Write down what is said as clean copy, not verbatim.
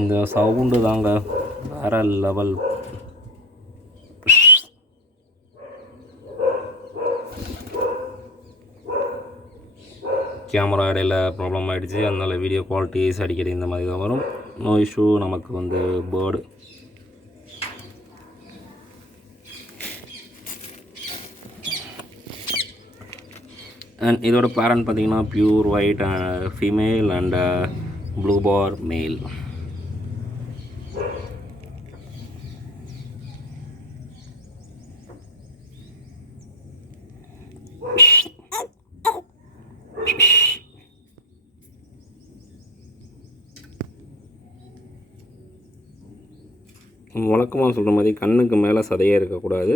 இந்த சவுண்டு தாங்க வேறு லெவல். கேமரா இடையில் ப்ராப்ளம் ஆகிடுச்சு, அதனால் வீடியோ குவாலிட்டிஸ் அடிக்கடி இந்த மாதிரி தான் வரும். No issue. நமக்கு வந்து பேர்டு அண்ட் இதோட பேரண்ட் பார்த்திங்கன்னா pure white female and blue bar male. வழக்கமாக சொல்கிற மாதிரி கண்ணுக்கு மேலே சதையே இருக்கக்கூடாது.